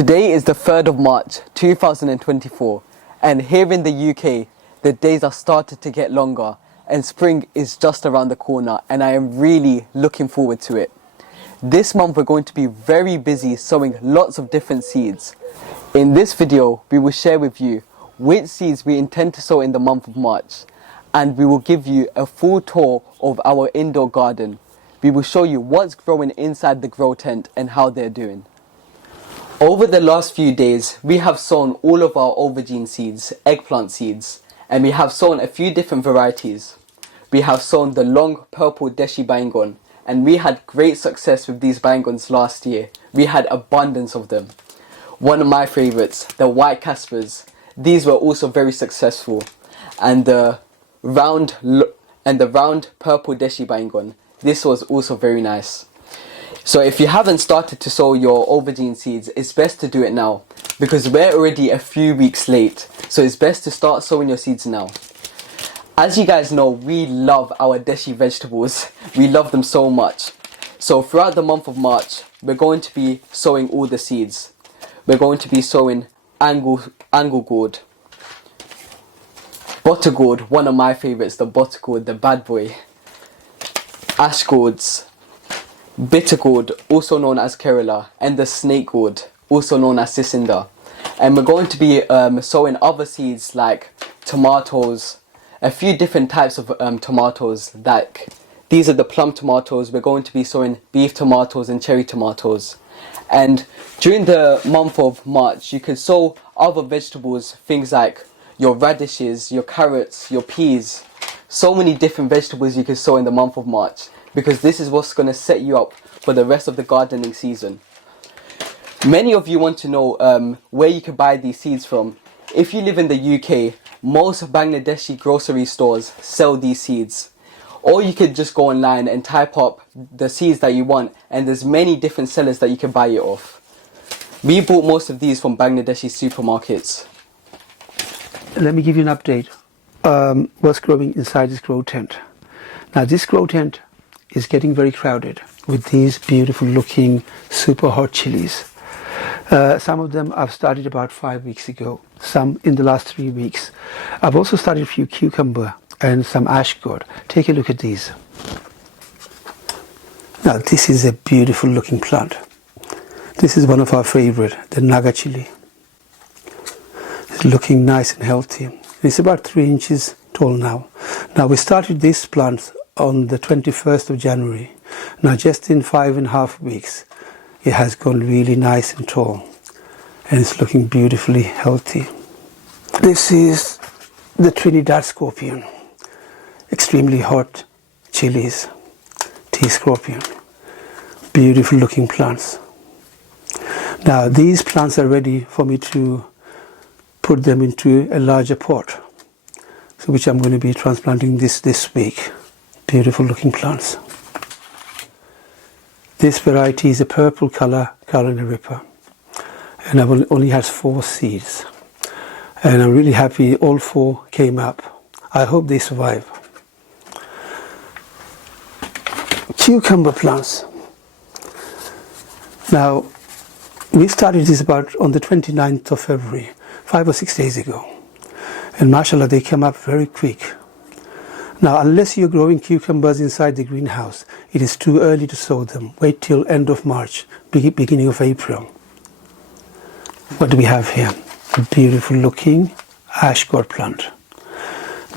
Today is the 3rd of March 2024 and here in the UK the days are started to get longer and spring is just around the corner and I am really looking forward to it. This month we're going to be very busy sowing lots of different seeds. In this video we will share with you which seeds we intend to sow in the month of March, and we will give you a full tour of our indoor garden. We will show you what's growing inside the grow tent and how they're doing. Over the last few days, we have sown all of our aubergine seeds, eggplant seeds, and we have sown a few different varieties. We have sown the long purple deshi bangon, and we had great success with these bangons last year. We had abundance of them. One of my favourites, the white caspers, these were also very successful. And the round purple deshi bangon, this was also very nice. So if you haven't started to sow your aubergine seeds, it's best to do it now because we're already a few weeks late. So it's best to start sowing your seeds now. As you guys know, we love our deshi vegetables. We love them so much. So throughout the month of March, we're going to be sowing all the seeds. We're going to be sowing angle gourd, butter gourd, one of my favourites, the butter gourd, the bad boy, ash gourds, bitter gourd, also known as Kerala, and the snake gourd, also known as Cicinda. And we're going to be sowing other seeds like tomatoes, a few different types of tomatoes. Like these are the plum tomatoes. We're going to be sowing beef tomatoes and cherry tomatoes. And during the month of March, you can sow other vegetables, things like your radishes, your carrots, your peas. So many different vegetables you can sow in the month of March, because this is what's going to set you up for the rest of the gardening season. Many of you want to know where you can buy these seeds from. If you live in the UK, most Bangladeshi grocery stores sell these seeds. Or you could just go online and type up the seeds that you want, and there's many different sellers that you can buy it off. We bought most of these from Bangladeshi supermarkets. Let me give you an update. What's growing inside this grow tent. Now this grow tent is getting very crowded with these beautiful looking super hot chilies. Some of them I've started about 5 weeks ago, some in the last 3 weeks. I've also started a few cucumber and some ash gourd. Take a look at these. Now this is a beautiful looking plant. This is one of our favorite, the Naga chili. It's looking nice and healthy. It's about 3 inches tall now. Now we started this plant on the 21st of January. Now just in 5.5 weeks, it has gone really nice and tall. And it's looking beautifully healthy. This is the Trinidad scorpion. Extremely hot chilies. Tea scorpion. Beautiful looking plants. Now these plants are ready for me to put them into a larger pot, so which I'm going to be transplanting this week. Beautiful looking plants. This variety is a purple color Carolina Reaper, and only has 4 seeds, and I'm really happy all 4 came up. I hope they survive. Cucumber plants. Now we started this about on the 29th of February, 5 or 6 days ago, and mashallah they came up very quick. Now unless you're growing cucumbers inside the greenhouse, it is too early to sow them. Wait till end of March, beginning of April. What do we have here? A beautiful looking ash gourd plant.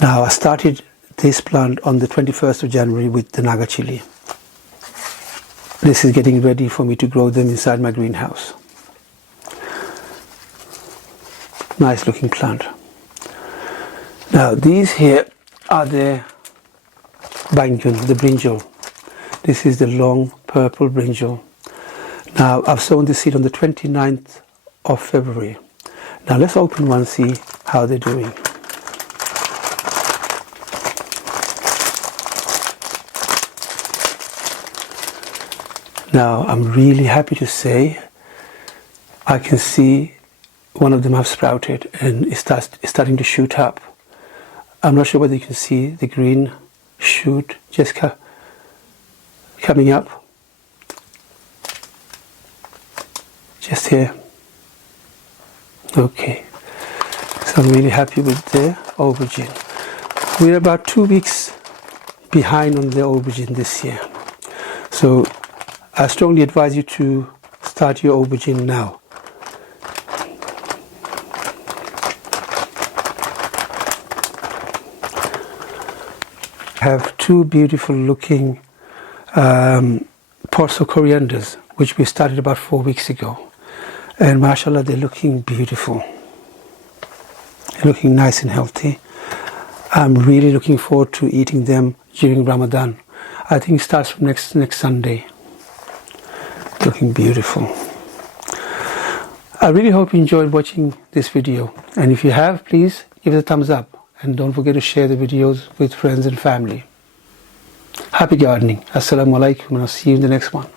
Now I started this plant on the 21st of January with the Naga chili. This is getting ready for me to grow them inside my greenhouse. Nice looking plant. Now these here are the bangan, the brinjal. This is the long purple brinjal. Now I've sown the seed on the 29th of February. Now let's open one and see how they're doing. Now I'm really happy to say I can see one of them have sprouted and it's starting to shoot up. I'm not sure whether you can see the green shoot just coming up. Just here. Okay, so I'm really happy with the aubergine. We're about 2 weeks behind on the aubergine this year, so I strongly advise you to start your aubergine now. I have 2 beautiful looking pots of corianders which we started about 4 weeks ago, and mashallah, they're looking beautiful. They're looking nice and healthy. I'm really looking forward to eating them during Ramadan. I think it starts from next Sunday. Looking beautiful. I really hope you enjoyed watching this video, and if you have, please give it a thumbs up and don't forget to share the videos with friends and family. Happy gardening. Assalamu alaikum, and I'll see you in the next one.